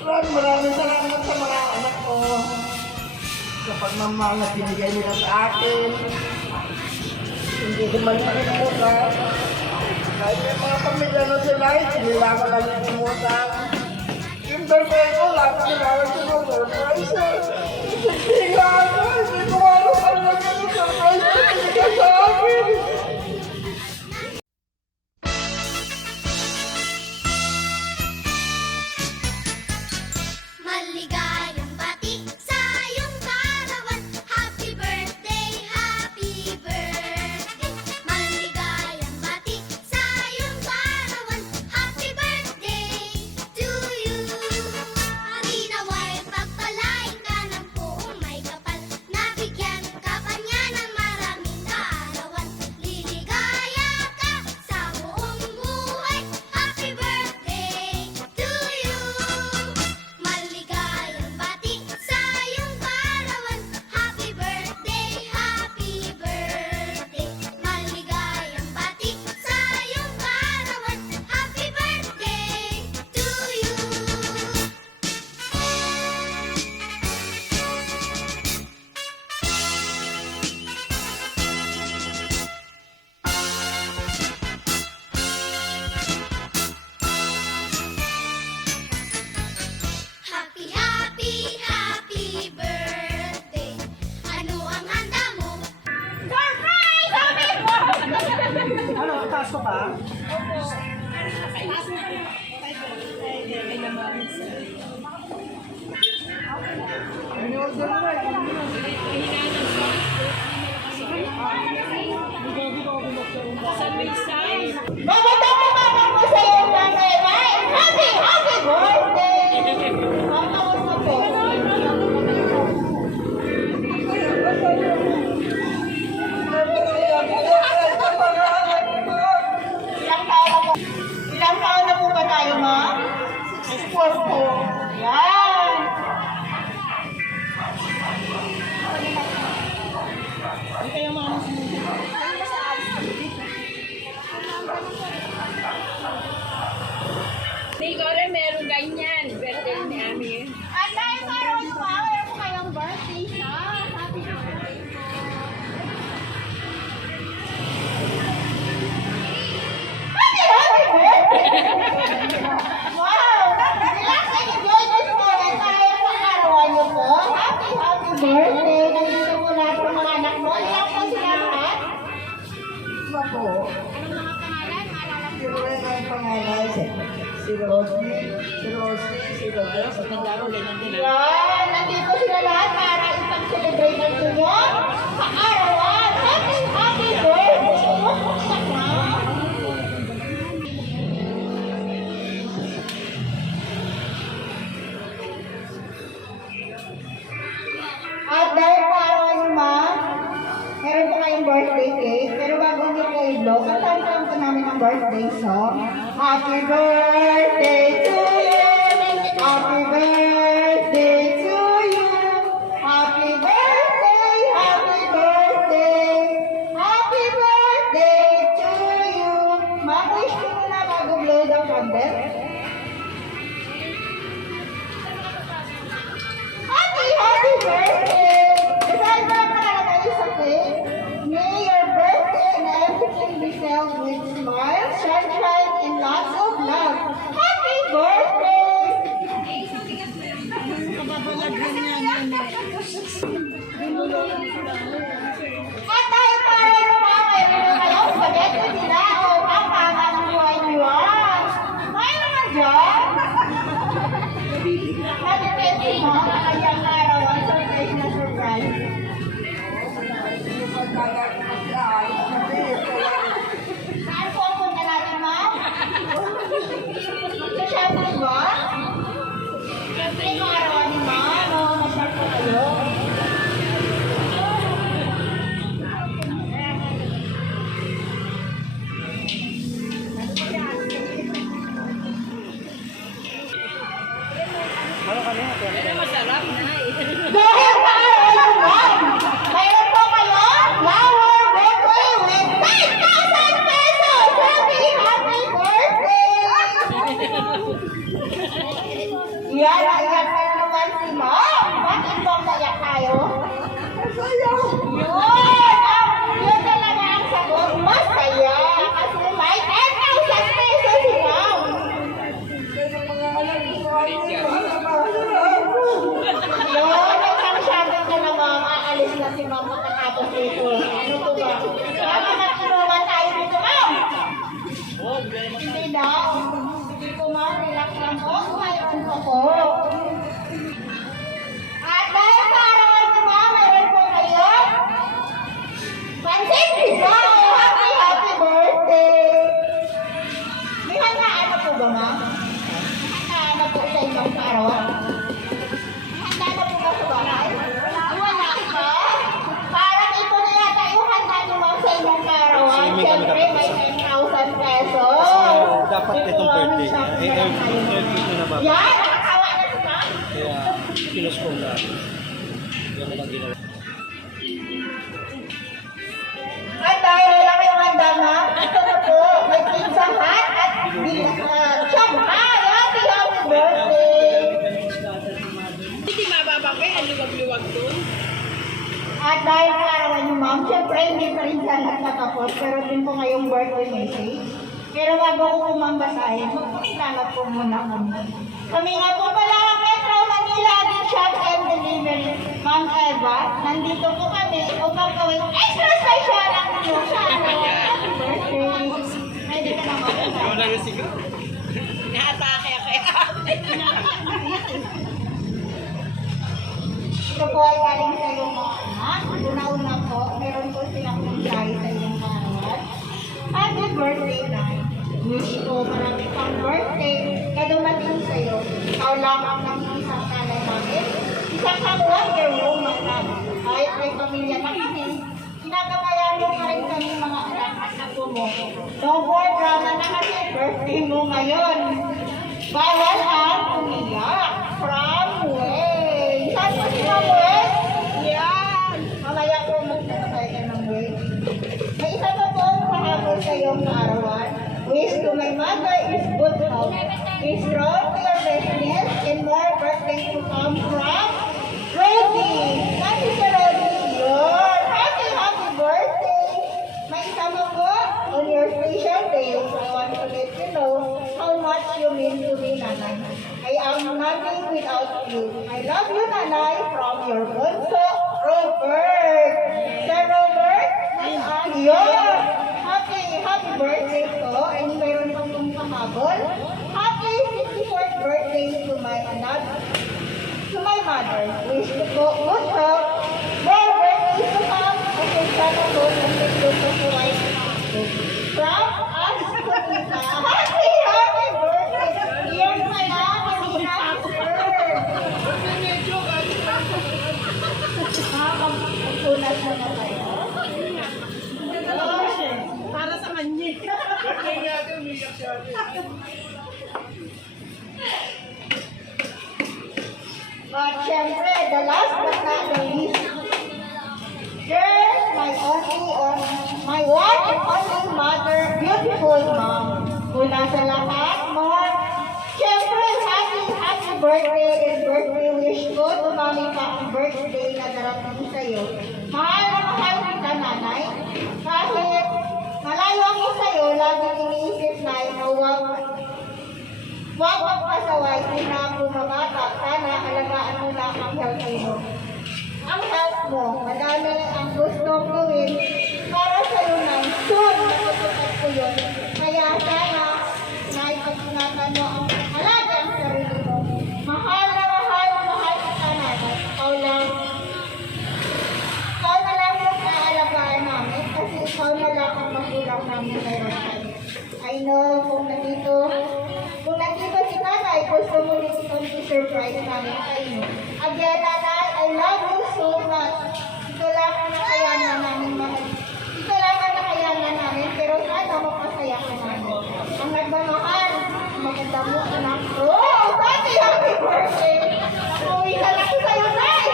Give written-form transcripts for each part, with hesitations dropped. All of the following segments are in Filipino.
Maraming salamat sa mga anak ko sa pagmamahal na binigay nila sa akin. Hindi ko man nakikita. Kahit may mga pamilya na sila, hindi lang ako lang nakikita. Yung birthday ko, lahat nila ako surprise. Hindi nga ako, hindi ko alam ang naging surprise na binigay sa akin. Maligayang bati sa iyong karawan. Happy birthday, happy birthday. Maligayang bati sa iyong karawan. Happy birthday to you. Di nawa'y pagpalain ka ng buong may kapal. Nabigyan ka pa niya ng maraming kaarawan. Liligaya ka sa buong buhay. Happy birthday to you. Maligayang bati sa iyong karawan. Happy birthday, happy birthday. Maligayang bati sa iyong karawan. Happy birthday to you. Happy, happy, happy birthday. Ano ang handa mo? Surprise! Ano, taas ko ka? Magandang mo sa iyong nanay. Happy, happy birthday! Ang tawag mo po. Ilang taon na po ba tayo, ma'am? 64 po. Yan. Hindi ko rin meron ganyan. Birthday ni Ami. Ang dahil araw nyo, ma'am. Meron po kayong birthday siya. Happy birthday po. Happy birthday! Wow! Relax and enjoy this moment. Dahil sa arawan nyo po. Happy birthday! Nandito po lahat ng mga anak mo. Ilang po sila lahat? Iba po. Anong mga pangalan? Maalala Si Lorena ang pangalan. Si Rosie, si Rosie. Yan, nandito sila lahat para ipag-celebrate ang inyo sa arawan. Happy, happy birthday! At dahil po arawan nyo, ma'am, meron po kayong birthday cake. Pero bago hindi kayo i-vlog, kantahan po namin ang birthday song. Happy birthday to you! Happy birthday to you! Happy birthday! Happy birthday! Happy birthday to you! Mag-wish ko muna bago blow the candle. Happy, happy birthday! Design ba ang nakalagay sa cake? May your birthday and everything be filled with smiles, sunshine, and lots of love. Happy birthday! At tayo para yung mga kayong spaghetti nila o ang tama ng buhay niyo. Kaya naman dyan. Nag-depende mo ang kanyang larawan. Surprise na surprise. Saan po ang punta natin, ma'am? Sa shopping ba? Siyempre yung arawan ni ma'am. Masyal po kayo. Masarap na eh. Dahil sa arawan, ma'am, mayroon po kayo flower bouquet with 10,000 pesos! Happy, happy birthday! Yan, naiyak na naman si Ma'am. Bakit bang naiyak tayo? Masaya. Yun talaga ang sagot. Masaya. Kasi may 10,000 pesos si Ma'am. Kaya mga alam ko ay Yun, nagsasabi ko na Ma'am, aalis na si Ma'am matapos dito. Ano po ba? Kaya matulungan tayo dito, Ma'am. Hindi na. Hindi ko Ma'am, relax lang po. Mayroon po po. At dahil kaarawan niyo Ma'am, mayroon po kayo. Pansin Pizza! Happy birthday! May handaan na po ba Ma'am? May handaan na po sa ibang kaarawan? Handa na po ba sa bahay? Wala pa. Parang ito na yata yung handa niyo Ma'am sa ibang kaarawan. Siyempre may 10,000 pesos. Dapat itong birthday niya. Birthday ko na ba? Yan! Nakakawa na si Ma'am. Kaya, kilos ko na. Yan lang ginawa. At dahil wala kayong handa Ma'am, ito na po. May pizza hut at Shanghai. Happy birthday! Hindi mababagay, ang luwag-luwag doon. At dahil kaarawan niyo Ma'am, syempre hindi pa rin siya natapos, pero din po ngayong birthday message. Pero bago ko po Ma'am basahin, magpakilala po muna kami. Kami nga po pala ang Metro Manila Shop and Delivery, Ma'am Eva. Nandito po kami upang gawing extra special ang inyong happy birthday. Pwede ka naman basahin. Naatake ako eh. Ito po ay galing sa iyong mga anak. Una-una po, meron po silang mensahe sa iyong kaarawan. Happy birthday, Nay. Wish ko marami pang birthday na dumating sa iyo. Ikaw lang ang isang kanay namin. Isang kang wonder woman na kahit may pamilya na kami. Kinagabayan mo pa rin kami mga anak at ako mo. No more drama na kasi birthday mo ngayon. Bawal ang umiyak. From Way. Saan po si Ma'am Way? Yan. Mamaya po magkakasay ka ng Way. May isa pa po ang pahabol sa iyong kaarawan. Wish to my mother is good health. Be strong to your business and more birthday to come from Rodi. Happy sa Rodi. Yun. Happy birthday. May isa pa po on your special day. I want to let you know how much you mean to me, Nanay. I am nothing without you. I love you, Nanay, from your bunso, Robert. Sir Robert, yun. Happy birthday po. And mayroon pang yung pahabol. Happy 54th birthday to my anak, to my mother. Wish to go good health. More birthdays to come. Okay, sana po yung nagluto ko ay from us to Tita. Happy birthday. Yan pala. Magpunas na na tayo. Para sa kanya. But syempre, the last but not the least, there's my one and only mother, beautiful mom. Una sa lahat, Mom, syempre, happy birthday and birthday wish ko to mami happy birthday na darating sa'yo. Mahal na mahal kita, Nanay. Kahit malayo ako sa'yo, laging iniisip na huwag magpasaway, di na ako mamata. Sana alagaan mo lang ang health mo. Ang health mo, madami ang gustong gawin para sa'yo na soon matutupad ko yun. Kaya sana naipag-ingatan mo ang alaga ang sarili mo. Mahal na mahal kita, Nanay. Ikaw na lang yung aalagaan namin kasi ikaw na lang ang magulang namin ngayon. I know kung nandito si Nanay, gusto mo rin itong surprise namin sa inyo. Again, Nanay, I love you so much. Ito lang ang nakayanan namin ito lang ang nakayanan namin, pero sana mapasaya ka namin. Ang nagmamahal, maganda mo anak ko. Oh, happy birthday! Uwi na lang sa'yo, Nay!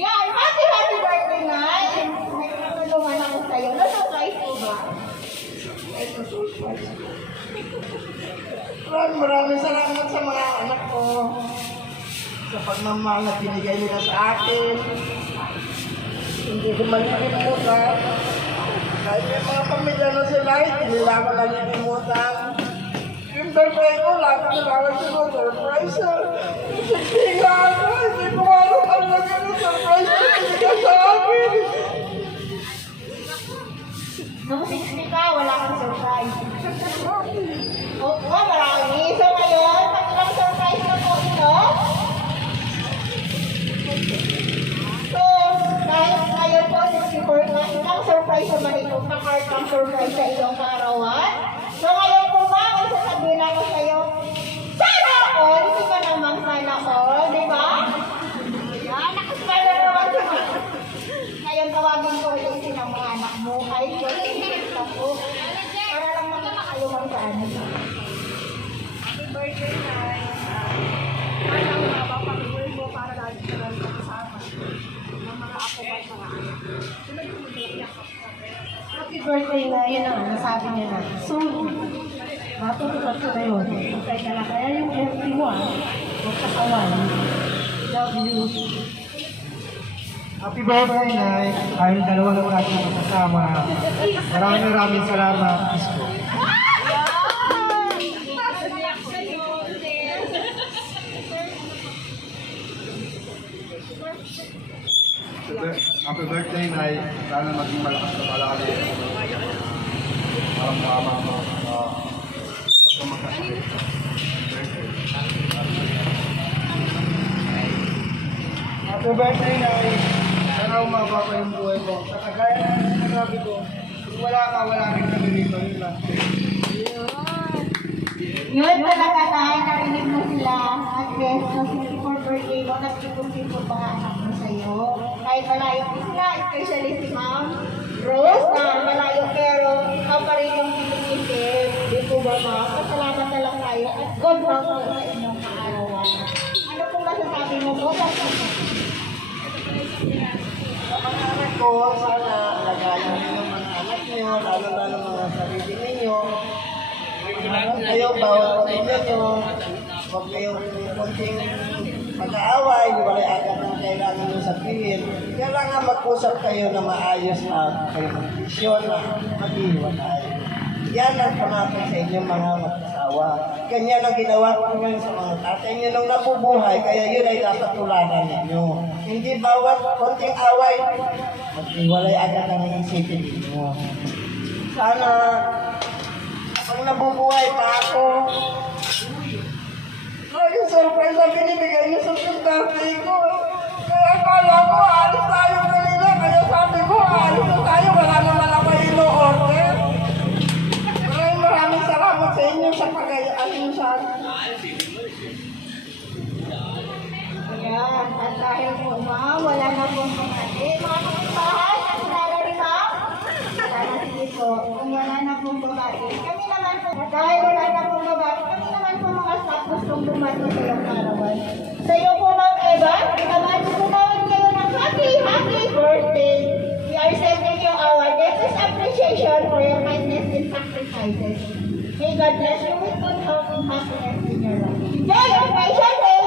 Yan, happy birthday, Nay! May natulungan ako sa'yo. Na-surprise ko ba? Ito, surprise. maraming salamat sa mga anak ko. Sa pagmamahal na binigay nila sa akin. Hindi ko man nakalimutan. Kahit may mga pamilya na sila, hindi nila ako nakalimutan. Yung birthday ko, lahat ng lawag sila, surprise. Hindi nga ako, hindi ko alam ang naging surprise na binigay sa akin. Nung 60 ka, wala kang surprise. Oo, marami. So ngayon, ilang surprise na po ito? So, dahil ngayon po, 64 ka, ilang surprise naman ito? Nakart ang surprise sa iyong kaarawan. So ngayon po ba, may sasabihin ako sa'yo, sana all, hindi ka naman sana all, di ba? Nakasmile na naman siya. Ngayon tawagin ko yung sinang mga anak mo, ay yung lang po. Para lang makakayuman sa ano. Happy birthday, Nay. Sana umaba pag-uwi mo para lagi ka lang kasama ng mga apo at mga anak. Sila yung mag-iyak ako. Happy birthday na, yun ang nasabi niya na. So, matutupad ko na yun. Kaya yung FP mo huwag kasawan. Love you. Happy birthday, Nay. Kahit dalawa lang natin magkasama. Maraming salamat. Isko. Happy birthday, Nay. Sana maging malakas na palagi. Parang mama mo. Huwag kang magkasakit. Happy birthday, Nay. Sana umaba pa yung buhay ko. Sa kagaya ng sinasabi ko, kung wala ka, wala rin kami dito. Yun lang. Yun talaga tayo, narinig mo sila. At yes, no 64th birthday mo, nagtipon-tipon mga anak mo sa'yo. Kahit malayo ko sila, especially si Ma'am Rose, na malayo pero ikaw pa rin yung tinitisip. Di po ba, Ma'am? Pasalamat na lang tayo at good luck po sa inyong kaarawan. Ano pong masasabi mo po? Sa mga anak ko, sana lagayan niyo ng mga anak niyo, lalo-lalo mga sarili ninyo. Kayo, bawal pamilya nyo. Huwag kayong konting mag-aaway, di ba kayo agad na kailangan nyo sabihin. Kailangan mag-usap kayo na maayos na kayo mag-desisyon na mag-iwalay. Yan ang panapin sa inyong mga mag-asawa. Ganyan ang ginawa ko ngayon sa mga tatay nyo nung nabubuhay, kaya yun ay dapat tularan ninyo. Hindi bawat konting away, mag-iwalay agad ang isipin ninyo. Sana, pag nabubuhay pa ako, yung surprise na binibigay niyo sa birthday ko. Kaya akala ko, alis tayo kanina. Kaya sabi ko, alis na tayo. Wala naman ako ino-order. Maraming salamat sa inyo sa pagayaan niyo sa akin. Ayan, at dahil po, Ma'am, wala na pong pamati. Mga kapitbahay, ang nara rin, Ma'am. Sana sige po, kung wala na pong pamati. Kami naman po, at dahil wala na pong pamati, kami naman po mga staff gustong bumati sa iyong karawan. Sa iyo po, Ma'am Eva, pinamati po namin kayo ng happy birthday. We are sending you our deepest appreciation for your kindness and sacrifices. May God bless you with good health and happiness in your life. Enjoy your special day!